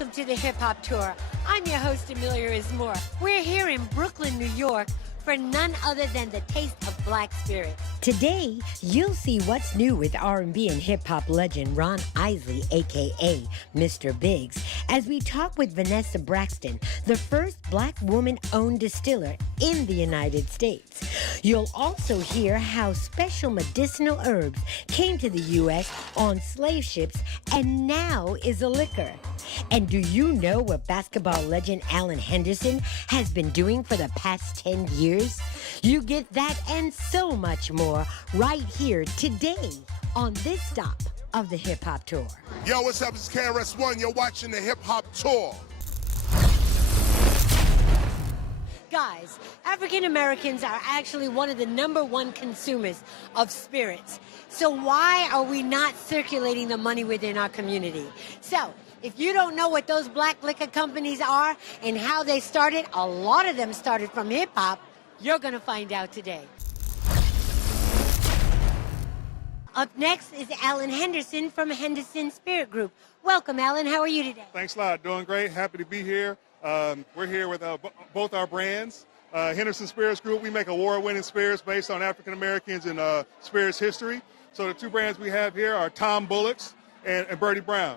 welcome to the Hip Hop Tour. I'm your host, Amelia Ismore. We're here in Brooklyn, New York, for none other than the taste of black spirit. Today, you'll see what's new with R&B and hip-hop legend Ron Isley, a.k.a. Mr. Biggs, as we talk with Vanessa Braxton, the first black woman-owned distiller in the United States. You'll also hear how special medicinal herbs came to the U.S. on slave ships and now is a liquor. And do you know what basketball legend Allen Henderson has been doing for the past 10 years? You get that and so much more right here today on this stop of the Hip Hop Tour. Yo, what's up? It's KRS-One. You're watching the Hip Hop Tour. Guys, African Americans are actually one of the #1 consumers of spirits. So why are we not circulating the money within our community? So, if you don't know what those black liquor companies are and how they started, a lot of them started from hip-hop, you're going to find out today. Up next is Allen Henderson from Henderson Spirit Group. Welcome, Allen. How are you today? Thanks a lot. Doing great. Happy to be here. We're here with both our brands. Henderson Spirits Group, we make award-winning spirits based on African Americans and spirits history. So the two brands we have here are Tom Bullock's and Bertie Brown.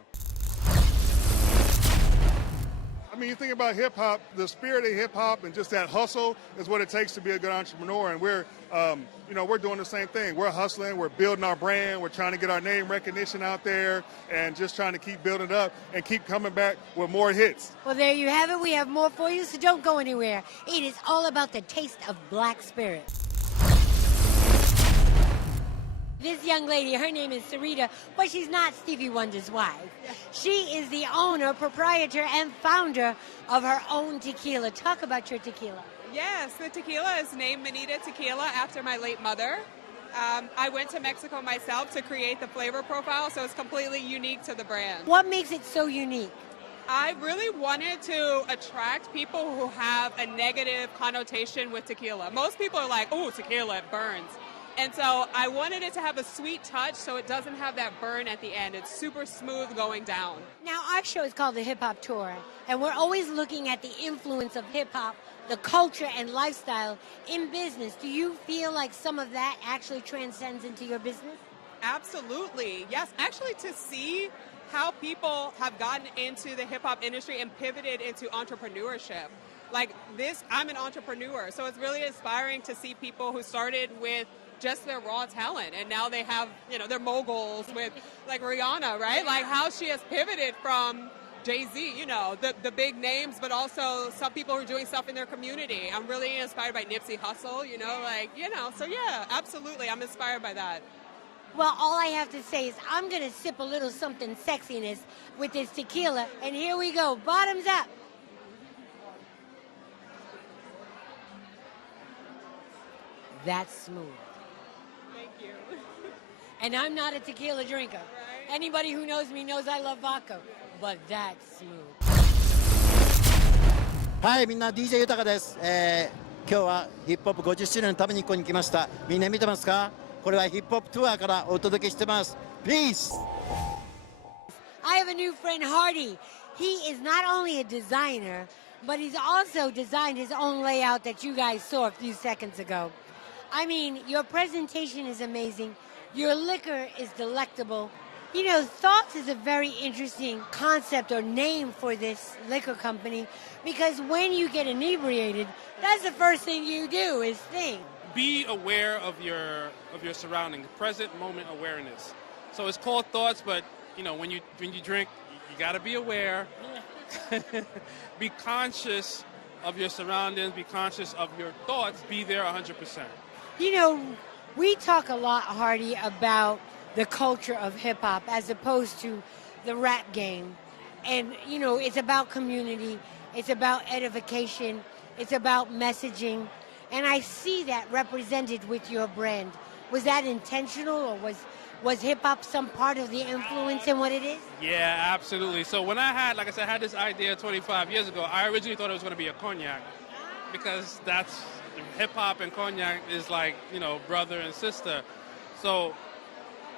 I mean, you think about hip-hop, the spirit of hip-hop and just that hustle is what it takes to be a good entrepreneur. And we're doing the same thing. We're hustling. We're building our brand. We're trying to get our name recognition out there and just trying to keep building it up and keep coming back with more hits. Well, there you have it. We have more for you, so don't go anywhere. It is all about the taste of black spirit. This young lady, her name is Sarita, but she's not Stevie Wonder's wife. She is the owner, proprietor, and founder of her own tequila. Talk about your tequila. Yes, the tequila is named Manita Tequila after my late mother. I went to Mexico myself to create the flavor profile, so it's completely unique to the brand. What makes it so unique? I really wanted to attract people who have a negative connotation with tequila. Most people are like, oh, tequila, it burns. And so I wanted it to have a sweet touch so it doesn't have that burn at the end. It's super smooth going down. Now, our show is called the Hip Hop Tour, and we're always looking at the influence of hip-hop, the culture and lifestyle in business. Do you feel like some of that actually transcends into your business? Absolutely. Yes. Actually, to see how people have gotten into the hip-hop industry and pivoted into entrepreneurship. Like this, I'm an entrepreneur, so it's really inspiring to see people who started with just their raw talent, and now they have, they're moguls with, like Rihanna, right? Like how she has pivoted from Jay-Z, the big names, but also some people who are doing stuff in their community. I'm really inspired by Nipsey Hussle, so yeah, absolutely, I'm inspired by that. Well, all I have to say is I'm going to sip a little something sexiness with this tequila, and here we go, bottoms up. That's smooth. Thank you. And I'm not a tequila drinker. Right. Anybody who knows me knows I love vodka, but that's smooth. はい、みんな DJ 豊です。今日はヒップホップ50周年のためにここに来ました。みんな見てますか？これはヒップホップツアーからお届けしてます。Peace! I have a new friend, Hardy. He is not only a designer, but he's also designed his own layout that you guys saw a few seconds ago. I mean, your presentation is amazing. Your liquor is delectable. Thoughts is a very interesting concept or name for this liquor company because when you get inebriated, that's the first thing you do is think. Be aware of your surroundings, present moment awareness. So it's called thoughts, but when you drink, you got to be aware. Be conscious of your surroundings. Be conscious of your thoughts. Be there 100%. We talk a lot, Hardy, about the culture of hip-hop as opposed to the rap game. And, it's about community. It's about edification. It's about messaging. And I see that represented with your brand. Was that intentional, or was hip-hop some part of the influence in what it is? Yeah, absolutely. So when I had this idea 25 years ago, I originally thought it was going to be a cognac because that's hip-hop and cognac is like, brother and sister. So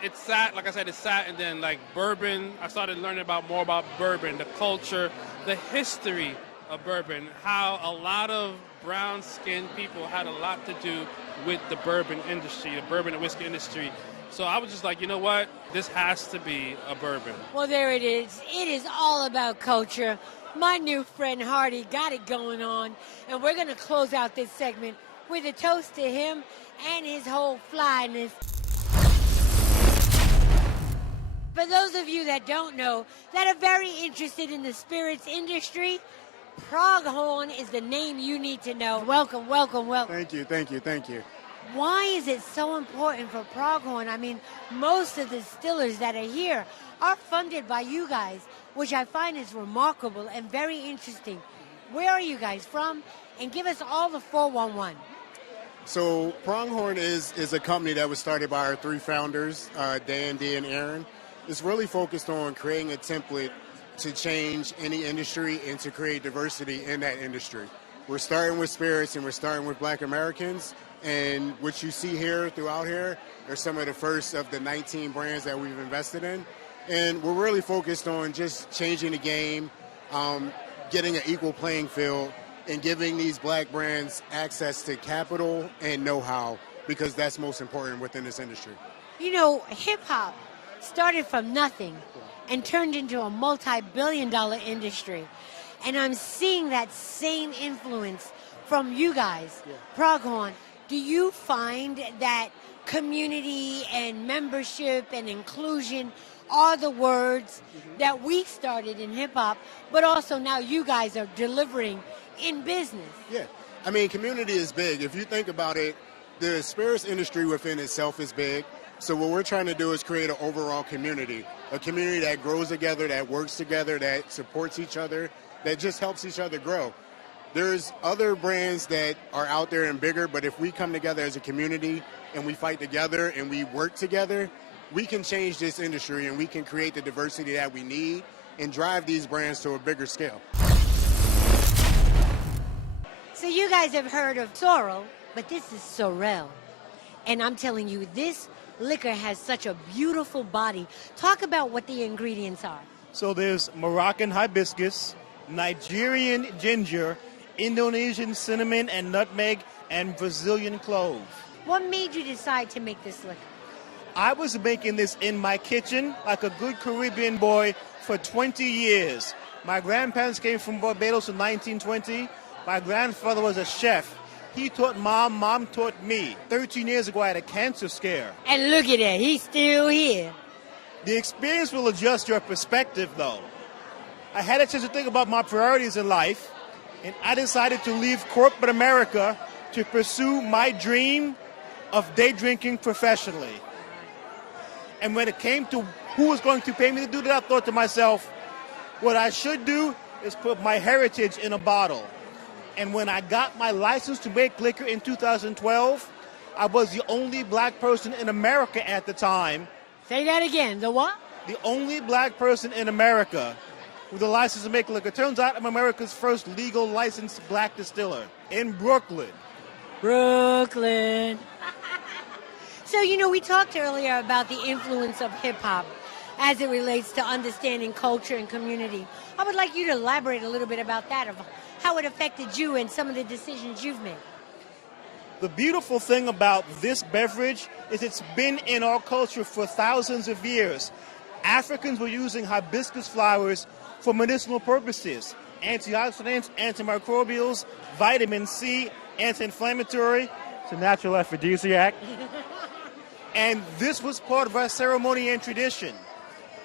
it sat, like I said, it sat, and then like bourbon, I started learning more about bourbon, the culture, the history of bourbon, how a lot of brown-skinned people had a lot to do with the bourbon industry, the bourbon and whiskey industry. So I was just like, you know what? This has to be a bourbon. Well, there it is. It is all about culture. My new friend Hardy got it going on, and we're going to close out this segment with a toast to him and his whole flyness. For those of you that don't know, that are very interested in the spirits industry, Pronghorn is the name you need to know. Welcome, welcome, welcome. Thank you, thank you, thank you. Why is it so important for Pronghorn? I mean, most of the distillers that are here are funded by you guys, which I find is remarkable and very interesting. Where are you guys from? And give us all the 411. So Pronghorn is a company that was started by our three founders, Dan, Dee, and Aaron. It's really focused on creating a template to change any industry and to create diversity in that industry. We're starting with spirits and we're starting with Black Americans. And what you see here throughout here are some of the first of the 19 brands that we've invested in. And we're really focused on just changing the game, getting an equal playing field, and giving these Black brands access to capital and know-how, because that's most important within this industry. You know, hip-hop started from nothing and turned into a multi-billion-dollar industry. And I'm seeing that same influence from you guys, Pronghorn. Do you find that community and membership and inclusion are the words that we started in hip-hop, but also now you guys are delivering in business? Yeah. I mean, community is big. If you think about it, the spirits industry within itself is big. So what we're trying to do is create an overall community, a community that grows together, that works together, that supports each other, that just helps each other grow. There's other brands that are out there and bigger, but if we come together as a community and we fight together and we work together, we can change this industry and we can create the diversity that we need and drive these brands to a bigger scale. So you guys have heard of sorrel, but this is sorrel. And I'm telling you, this liquor has such a beautiful body. Talk about what the ingredients are. So there's Moroccan hibiscus, Nigerian ginger, Indonesian cinnamon and nutmeg, and Brazilian clove. What made you decide to make this liquor? I was making this in my kitchen like a good Caribbean boy for 20 years. My grandparents came from Barbados in 1920. My grandfather was a chef. He taught mom taught me. 13 years ago, I had a cancer scare. And look at that, he's still here. The experience will adjust your perspective, though. I had a chance to think about my priorities in life, and I decided to leave corporate America to pursue my dream of day drinking professionally. And when it came to who was going to pay me to do that, I thought to myself, what I should do is put my heritage in a bottle. And when I got my license to make liquor in 2012, I was the only Black person in America at the time. Say that again, the what? The only Black person in America with a license to make liquor. Turns out I'm America's first legal licensed Black distiller in Brooklyn. Brooklyn. So, you know, we talked earlier about the influence of hip-hop as it relates to understanding culture and community. I would like you to elaborate a little bit about that, of how it affected you and some of the decisions you've made. The beautiful thing about this beverage is it's been in our culture for thousands of years. Africans were using hibiscus flowers for medicinal purposes. Antioxidants, antimicrobials, vitamin C, anti-inflammatory. It's a natural aphrodisiac. And this was part of our ceremony and tradition.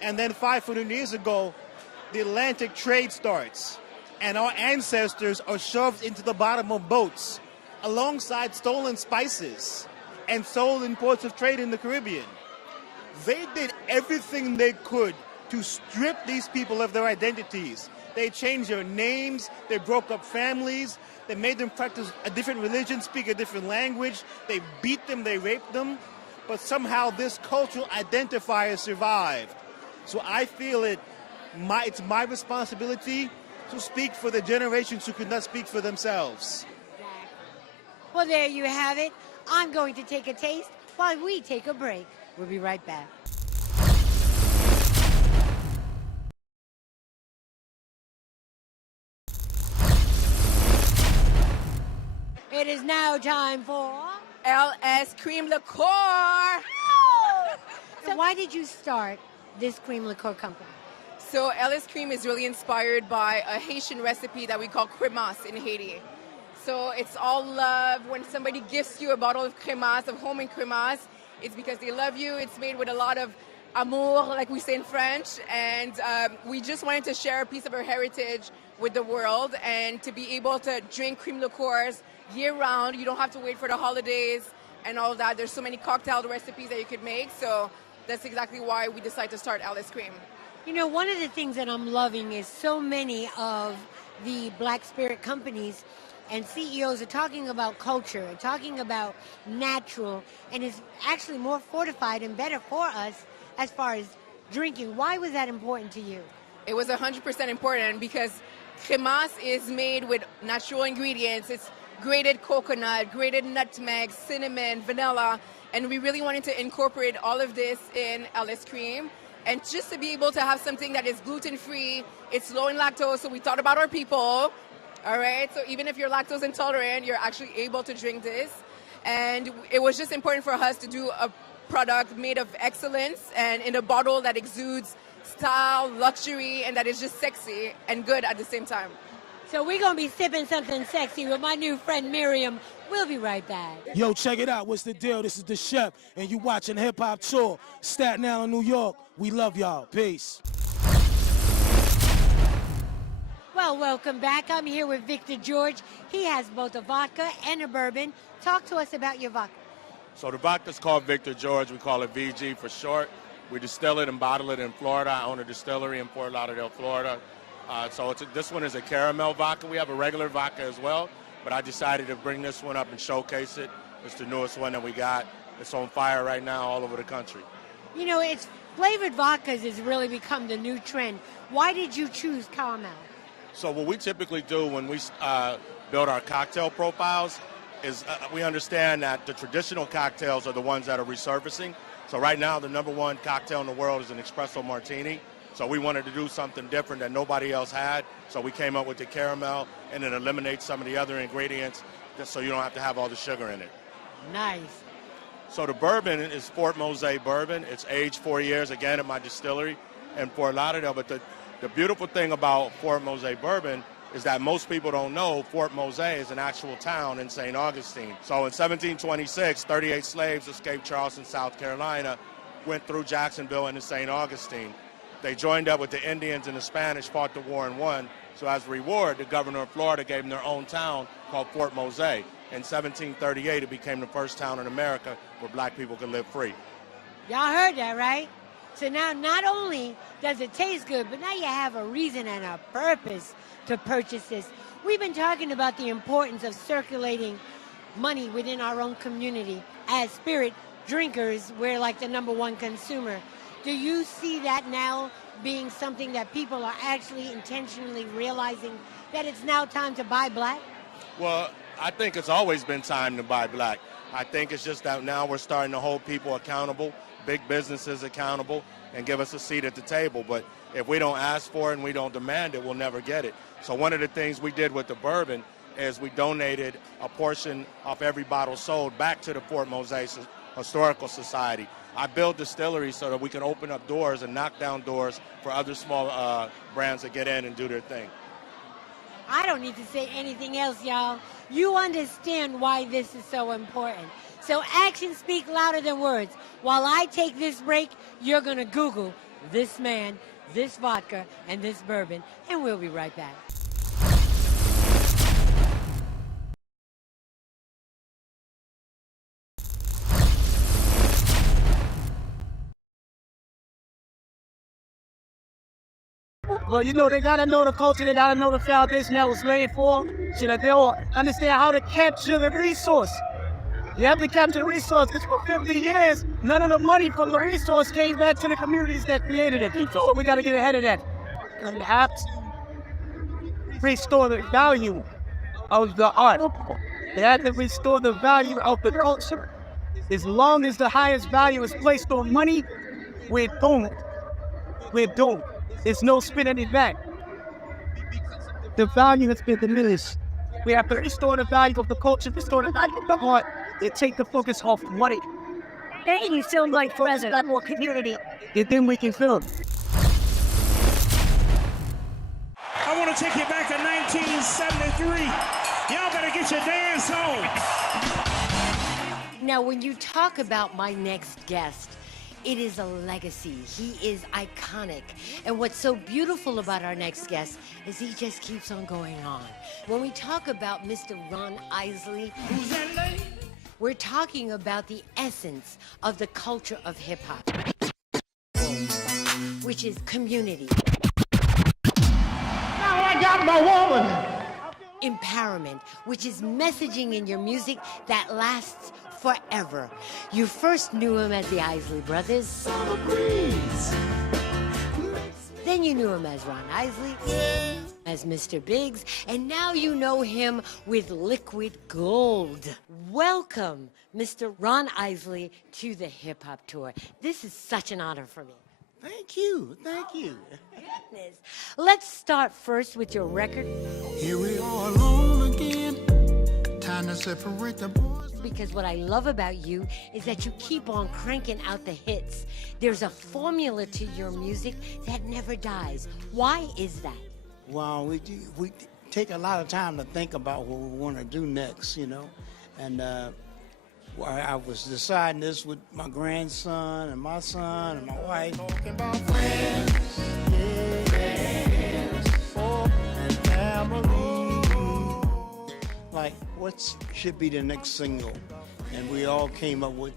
And then 500 years ago, the Atlantic trade starts. And our ancestors are shoved into the bottom of boats alongside stolen spices and sold in ports of trade in the Caribbean. They did everything they could to strip these people of their identities. They changed their names, they broke up families, they made them practice a different religion, speak a different language, they beat them, they raped them, but somehow this cultural identifier survived. So I feel it's my responsibility to speak for the generations who could not speak for themselves. Well, there you have it. I'm going to take a taste while we take a break. We'll be right back. It is now time for... LS Cream Liqueur. So why did you start this cream liqueur company? So LS Cream is really inspired by a Haitian recipe that we call crémasse in Haiti. So it's all love. When somebody gifts you a bottle of crémasse, of homemade crémasse, it's because they love you. It's made with a lot of amour, like we say in French. And we just wanted to share a piece of our heritage with the world and to be able to drink cream liqueurs year-round. You don't have to wait for the holidays and all that. There's so many cocktail recipes that you could make. So that's exactly why we decided to start LS Cream. You know, one of the things that I'm loving is so many of the Black Spirit companies and CEOs are talking about culture, talking about natural, and it's actually more fortified and better for us as far as drinking. Why was that important to you? It was 100% important because crémasse is made with natural ingredients. It's grated coconut, grated nutmeg, cinnamon, vanilla, and we really wanted to incorporate all of this in LS Cream. And just to be able to have something that is gluten-free, it's low in lactose, so we thought about our people, all right? So even if you're lactose intolerant, you're actually able to drink this. And it was just important for us to do a product made of excellence and in a bottle that exudes style, luxury, and that is just sexy and good at the same time. So we're going to be sipping something sexy with my new friend Miriam. We'll be right back. Yo, check it out. What's the deal? This is the Chef, and you watching Hip Hop Tour, Staten Island, New York. We love y'all. Peace. Well, welcome back. I'm here with Victor George. He has both a vodka and a bourbon. Talk to us about your vodka. So the vodka's called Victor George. We call it VG for short. We distill it and bottle it in Florida. I own a distillery in Fort Lauderdale, Florida. So this one is a caramel vodka. We have a regular vodka as well, but I decided to bring this one up and showcase it. It's the newest one that we got. It's on fire right now all over the country. You know, it's flavored vodkas has really become the new trend. Why did you choose caramel? So what we typically do when we build our cocktail profiles is we understand that the traditional cocktails are the ones that are resurfacing. So right now, the #1 cocktail in the world is an espresso martini. So we wanted to do something different that nobody else had. So we came up with the caramel, and it eliminates some of the other ingredients just so you don't have to have all the sugar in it. Nice. So the bourbon is Fort Mose bourbon. It's aged 4 years, again, at my distillery in Fort Lauderdale. But the beautiful thing about Fort Mose bourbon is that most people don't know Fort Mose is an actual town in St. Augustine. So in 1726, 38 slaves escaped Charleston, South Carolina, went through Jacksonville into St. Augustine. They joined up with the Indians and the Spanish, fought the war and won. So as a reward, the governor of Florida gave them their own town called Fort Mose. In 1738, it became the first town in America where black people could live free. Y'all heard that, right? So now not only does it taste good, but now you have a reason and a purpose to purchase this. We've been talking about the importance of circulating money within our own community. As spirit drinkers, we're like the #1 consumer. Do you see that now being something that people are actually intentionally realizing that it's now time to buy black? Well, I think it's always been time to buy black. I think it's just that now we're starting to hold people accountable, big businesses accountable, and give us a seat at the table. But if we don't ask for it and we don't demand it, we'll never get it. So one of the things we did with the bourbon is we donated a portion of every bottle sold back to the Fort Mose Historical Society. I built distilleries so that we can open up doors and knock down doors for other small brands to get in and do their thing. I don't need to say anything else, y'all. You understand why this is so important. So actions speak louder than words. While I take this break, you're going to Google this man, this vodka, and this bourbon, and we'll be right back. Well, you know, they gotta know the culture, they gotta know the foundation that was laid for, so that they'll understand how to capture the resource. You have to capture the resource, because for 50 years, none of the money from the resource came back to the communities that created it. So we gotta get ahead of that. And we have to restore the value of the art. They have to restore the value of the culture. As long as the highest value is placed on money, we're doomed. We're doomed. There's no spinning it back. The value has been diminished. We have to restore the value of the culture, restore the value of the art, and take the focus off money. And you still like president, more community. And then we can film. I want to take you back to 1973. Y'all better get your dance on. Now, when you talk about my next guest, it is a legacy. He is iconic. And what's so beautiful about our next guest is he just keeps on going on. When we talk about Mr. Ron Isley, we're talking about the essence of the culture of hip-hop, which is community. Now I got my woman. Empowerment, which is messaging in your music that lasts forever. You first knew him as the Isley Brothers. Then you knew him as Ron Isley, as Mr. Biggs, and now you know him with Liquid Gold. Welcome, Mr. Ron Isley, to the Hip Hop Tour. This is such an honor for me. Thank you. Thank you. Goodness. Let's start first with your record. Here we are alone again. Time to separate the boys. Because what I love about you is that you keep on cranking out the hits. There's a formula to your music that never dies. Why is that? Well, we take a lot of time to think about what we want to do next, you know. And I was deciding this with my grandson and my son and my wife. Talking about friends, and family. Like, what should be the next single? And we all came up with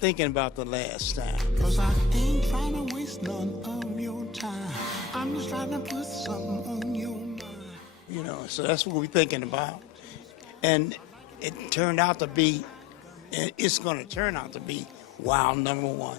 thinking about the last time. 'Cause I ain't trying to waste none of your time. I'm just trying to put something on your mind. You know, so that's what we're thinking about. And it turned out to be, and it's going to turn out to be, wow, #1.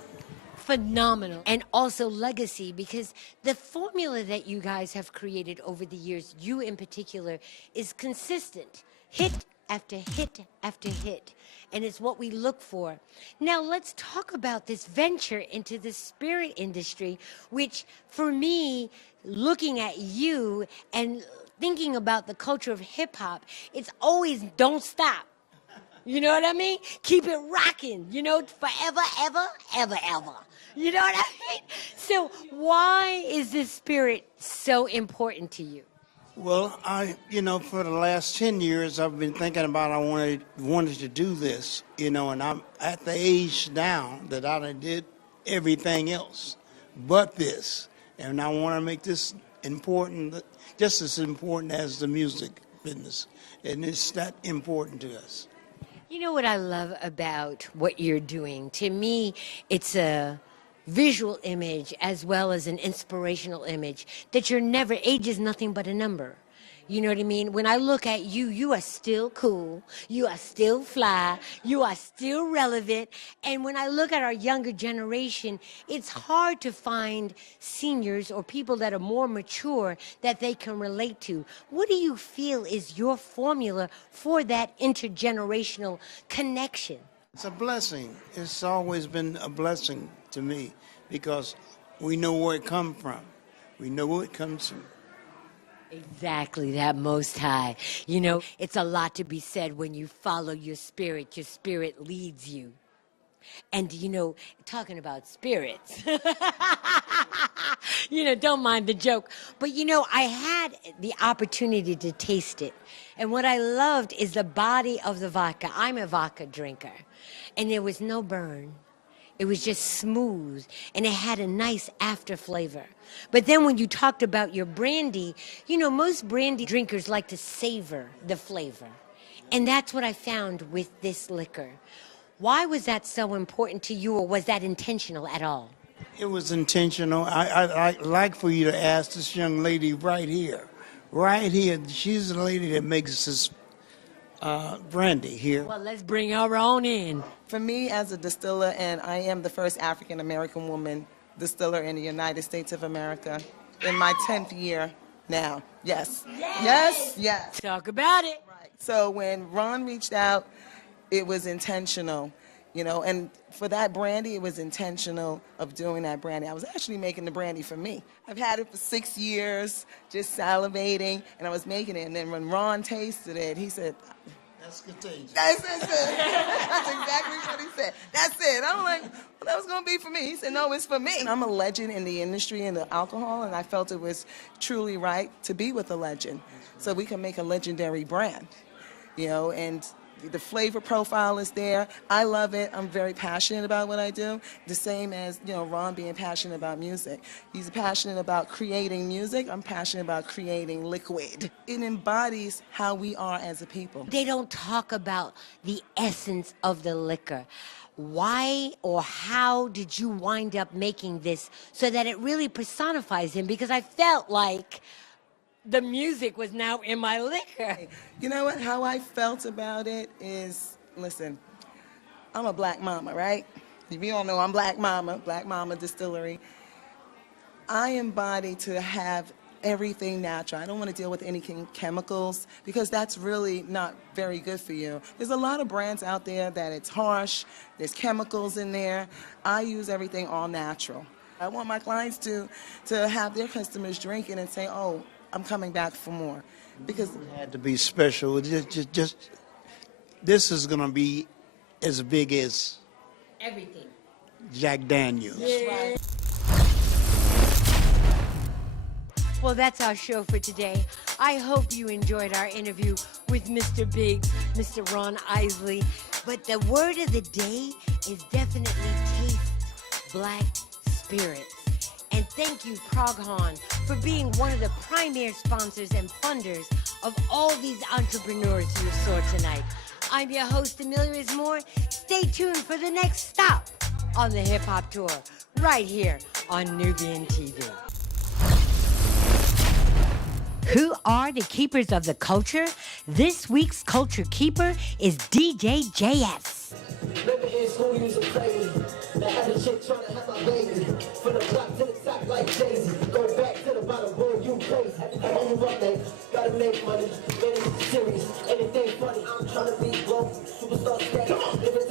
Phenomenal. And also legacy, because the formula that you guys have created over the years, you in particular, is consistent. Hit after hit after hit. And it's what we look for. Now let's talk about this venture into the spirit industry, which for me, looking at you and thinking about the culture of hip hop, it's always don't stop. You know what I mean? Keep it rocking, you know, forever, ever, ever, ever. You know what I mean? So why is this spirit so important to you? Well, for the last 10 years, I've been thinking about I wanted to do this, you know, and I'm at the age now that I done did everything else but this. And I want to make this important, just as important as the music business. And it's that important to us. You know what I love about what you're doing? To me, it's a visual image as well as an inspirational image that age is nothing but a number. You know what I mean? When I look at you, you are still cool, you are still fly, you are still relevant. And when I look at our younger generation, it's hard to find seniors or people that are more mature that they can relate to. What do you feel is your formula for that intergenerational connection? It's a blessing. It's always been a blessing to me because we know where it comes from. We know where it comes from. Exactly, that Most High. You know, it's a lot to be said when you follow your spirit leads you. And, you know, talking about spirits, you know, don't mind the joke. But, you know, I had the opportunity to taste it. And what I loved is the body of the vodka. I'm a vodka drinker. And there was no burn. It was just smooth, and it had a nice after flavor. But then when you talked about your brandy, you know, most brandy drinkers like to savor the flavor. And that's what I found with this liquor. Why was that so important to you, or was that intentional at all? It was intentional. I'd like for you to ask this young lady right here. Right here. She's the lady that makes this brandy here. Well, let's bring her on in. For me, as a distiller, and I am the first African-American woman distiller in the United States of America, in my 10th year now. Yes. Yes. Yes. Talk about it. Right. So when Ron reached out, it was intentional. You know, and for that brandy, it was intentional of doing that brandy. I was actually making the brandy for me. I've had it for 6 years, just salivating, and I was making it. And then when Ron tasted it, he said, That's contagious. that's exactly what he said. That's it. I'm like, well, that was going to be for me. He said, no, it's for me. I'm a legend in the industry in the alcohol, and I felt it was truly right to be with a legend so we can make a legendary brand, you know, and the flavor profile is there. I love it. I'm very passionate about what I do. The same as, you know, Ron being passionate about music. He's passionate about creating music. I'm passionate about creating liquid. It embodies how we are as a people. They don't talk about the essence of the liquor. Why or how did you wind up making this so that it really personifies him? Because I felt like the music was now in my liquor. You know what? How I felt about it is, listen, I'm a black mama, right? You all know I'm Black Mama Distillery. I embody to have everything natural. I don't want to deal with any chemicals because that's really not very good for you. There's a lot of brands out there that it's harsh, there's chemicals in there. I use everything all natural. I want my clients to have their customers drinking and say, oh, I'm coming back for more, because it had to be special. Just this is gonna be as big as everything. Jack Daniels. Yeah. Well, that's our show for today. I hope you enjoyed our interview with Mr. Biggs, Mr. Ron Isley. But the word of the day is definitely taste black spirits. And thank you, Proghorn, for being one of the premier sponsors and funders of all these entrepreneurs you saw tonight. I'm your host, Amelia Ismore. Stay tuned for the next stop on the Hip Hop Tour, right here on Nubian TV. Who are the keepers of the culture? This week's culture keeper is DJ JS. Living in school, you was a crazy. Now had a chick trying to have my baby. From the block to the top like Jay-Z. Go back to the bottom, boy, you crazy. I'm on the run, man. Gotta make money. Man, it's serious. Anything funny, I'm trying to be broke. Superstar status.